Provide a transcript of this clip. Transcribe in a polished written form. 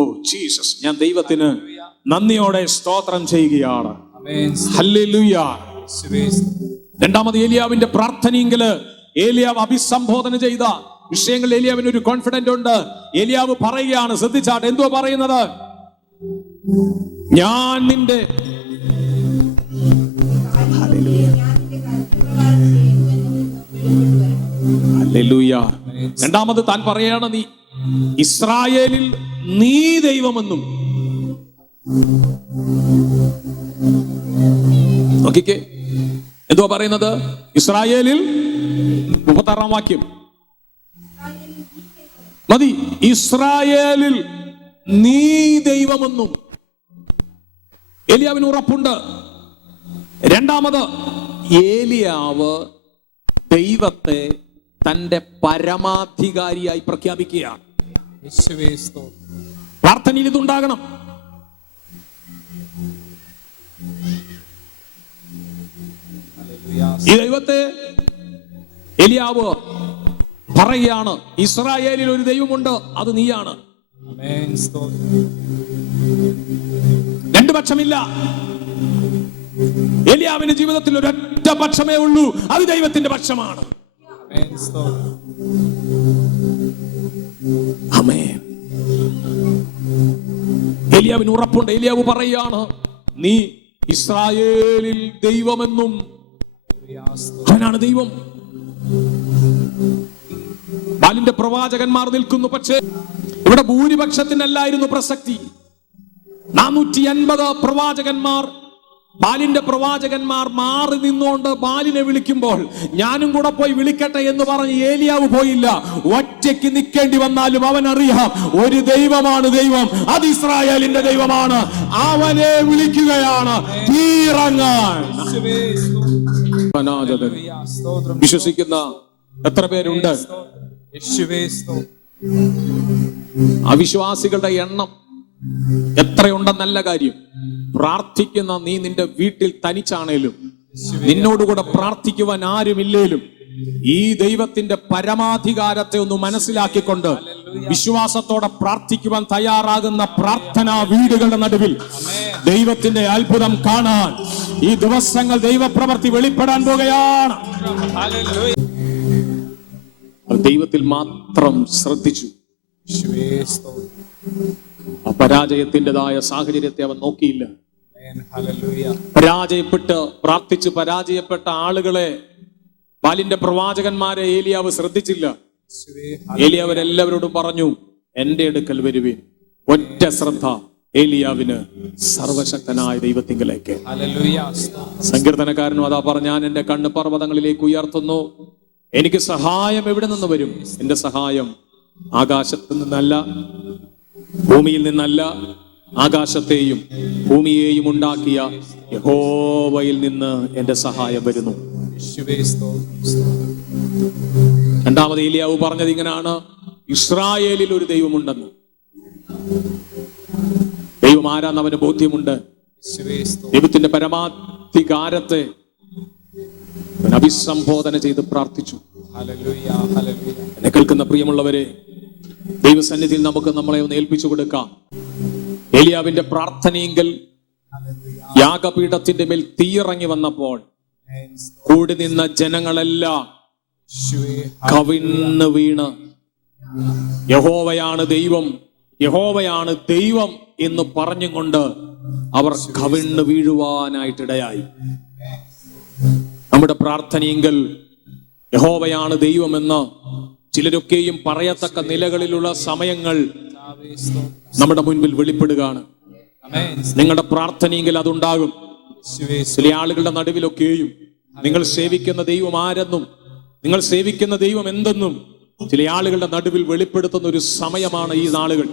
Oh Jesus, ഞാൻ ദൈവത്തിന് നന്ദിയോടെ സ്തോത്രം ചെയ്യുകയാണ്. ഹല്ലേലൂയ. രണ്ടാമത് ഏലിയാവിന്റെ പ്രാർത്ഥനയെങ്കില് ഏലിയാവ് അഭിസംബോധന ചെയ്ത വിഷയങ്ങൾ ഏലിയാവിന് ഒരു കോൺഫിഡന്റ് ഉണ്ട്. ഏലിയാവ് പറയുകയാണ്, ശ്രദ്ധിച്ചാട്ടെ എന്തുവാ പറയുന്നത്? ഞാൻ നിന്റെ ഹല്ലേലൂയ. രണ്ടാമത് താൻ പറയാണ്, നീ ഇസ്രായേലിൽ നീ ദൈവമെന്നും. നോക്കിക്കേ എന്തുവാ പറയുന്നത്? ഇസ്രായേലിൽ 36-ാം വാക്യം മതി. ഇസ്രായേലിൽ നീ ദൈവമെന്നും ഏലിയാവിന് ഉറപ്പുണ്ട്. രണ്ടാമത് ഏലിയാവ് ദൈവത്തെ തന്റെ പരമാധികാരിയായി പ്രഖ്യാപിക്കുകയാണ്. പ്രാർത്ഥനയിൽ ഇതുണ്ടാകണം. ഈ ദൈവത്തെ ഏലിയാവ് പറയുകയാണ്, ഇസ്രായേലിൽ ഒരു ദൈവമുണ്ട്, അത് നീയാണ്. രണ്ടു പക്ഷമില്ല. ഏലിയാവിന്റെ ജീവിതത്തിൽ ഒരൊറ്റ പക്ഷമേ ഉള്ളൂ, അത് ദൈവത്തിന്റെ പക്ഷമാണ്. ആമേൻ. ഏലിയാവിന് ഉറപ്പുണ്ട്. ഏലിയാവ് പറയുകയാണ്, നീ ഇസ്രായേലിൽ ദൈവമെന്നും. അവനാണ് ദൈവം. ബാലിന്റെ പ്രവാചകന്മാർ നിൽക്കുന്നു, പക്ഷേ ഇവിടെ ഭൂരിപക്ഷത്തിനല്ലായിരുന്നു പ്രസക്തി. 450 പ്രവാചകന്മാർ, ബാലിന്റെ പ്രവാചകന്മാർ മാറി നിന്നുകൊണ്ട് ബാലിനെ വിളിക്കുമ്പോൾ ഞാനും കൂടെ പോയി വിളിക്കട്ടെ എന്ന് പറഞ്ഞ് ഏലിയാവ് പോയില്ല. ഒറ്റയ്ക്ക് നിൽക്കേണ്ടി വന്നാലും അവൻ അറിയാം ഒരു ദൈവമാണ് ദൈവം, അത് ഇസ്രായേലിന്റെ ദൈവമാണ്. അവനെ വിളിക്കുകയാണ് തീറങ്ങാൻ. വിശ്വസിക്കുന്ന എത്ര പേരുണ്ട്? അവിശ്വാസികളുടെ എണ്ണം എത്രയുണ്ടെന്നല്ല കാര്യം. പ്രാർത്ഥിക്കുന്ന നീ നിന്റെ വീട്ടിൽ തനിച്ചാണേലും, നിന്നോടുകൂടെ പ്രാർത്ഥിക്കുവാൻ ആരുമില്ലേലും, ഈ ദൈവത്തിന്റെ പരമാധികാരത്തെ ഒന്ന് മനസ്സിലാക്കിക്കൊണ്ട് വിശ്വാസത്തോടെ പ്രാർത്ഥിക്കുവാൻ തയ്യാറാകുന്ന പ്രാർത്ഥനാ വീടുകളുടെ നടുവിൽ ദൈവത്തിന്റെ അത്ഭുതം കാണാൻ ഈ ദിവസങ്ങൾ ദൈവപ്രവൃത്തി വെളിപ്പെടാൻ പോകുകയാണ്. ദൈവത്തിൽ മാത്രം ശ്രദ്ധിച്ചു. പരാജയത്തിൻ്റെതായ സാഹചര്യത്തെ അവൻ നോക്കിയില്ല. പരാജയപ്പെട്ട് പ്രാർത്ഥിച്ച് പരാജയപ്പെട്ട ആളുകളെ, ബാലിന്റെ പ്രവാചകന്മാരെ ഏലിയാവ് ശ്രദ്ധിച്ചില്ല. ഏലിയാവ് എല്ലാവരോടും പറഞ്ഞു, എന്റെ അടുക്കൽ വരുവിൻ. ഒറ്റ ശ്രദ്ധ ഏലിയാവിന് സർവശക്തനായ ദൈവത്തിങ്കലേക്ക്. സങ്കീർത്തനക്കാരനും അതാ പറഞ്ഞു, ഞാൻ എന്റെ കണ്ണ് പർവ്വതങ്ങളിലേക്ക് ഉയർത്തുന്നു, എനിക്ക് സഹായം എവിടെ നിന്ന് വരും? എന്റെ സഹായം ആകാശത്ത് നിന്നല്ല, ഭൂമിയിൽ നിന്നല്ല. ആകാശത്തെയും ഭൂമിയെയും ഉണ്ടാക്കിയ യഹോവയിൽ നിന്ന് എന്റെ സഹായം വരുന്നു. രണ്ടാമത് ഏലിയാവ് പറഞ്ഞത് ഇങ്ങനെയാണ്, ഇസ്രായേലിൽ ഒരു ദൈവമുണ്ടെന്ന്. ദൈവം ആരാന്ന് അവന് ബോധ്യമുണ്ട്. ദൈവത്തിന്റെ പരമാധികാരത്തെ അവൻ അഭിസംബോധന ചെയ്ത് പ്രാർത്ഥിച്ചു. എന്നെ കേൾക്കുന്ന പ്രിയമുള്ളവരെ, ദൈവസന്നിധിയിൽ നമുക്ക് നമ്മളെ ഒന്ന് ഏൽപ്പിച്ചു കൊടുക്കാം. ഏലിയാവിന്റെ പ്രാർത്ഥനയെങ്കിൽ യാഗപീഠത്തിന്റെ മേൽ തീയിറങ്ങി വന്നപ്പോൾ കൂടി നിന്ന ജനങ്ങളെല്ലാം കവിണ്ണ് വീണ് യഹോവയാണ് ദൈവം, യഹോവയാണ് ദൈവം എന്ന് പറഞ്ഞുകൊണ്ട് അവർ കവിണ്ണ് വീഴുവാനായിട്ടിടയായി. നമ്മുടെ പ്രാർത്ഥനയെങ്കിൽ യഹോവയാണ് ദൈവമെന്ന് ചിലരൊക്കെയും പറയത്തക്ക നിലകളിലുള്ള സമയങ്ങൾ നമ്മുടെ മുൻപിൽ വെളിപ്പെടുകയാണ്. നിങ്ങളുടെ പ്രാർത്ഥനയെങ്കിൽ അതുണ്ടാകും. ചില ആളുകളുടെ നടുവിലൊക്കെയും നിങ്ങൾ സേവിക്കുന്ന ദൈവം ആരെന്നും നിങ്ങൾ സേവിക്കുന്ന ദൈവം എന്തെന്നും ചില ആളുകളുടെ നടുവിൽ വെളിപ്പെടുത്തുന്ന ഒരു സമയമാണ് ഈ നാളുകൾ.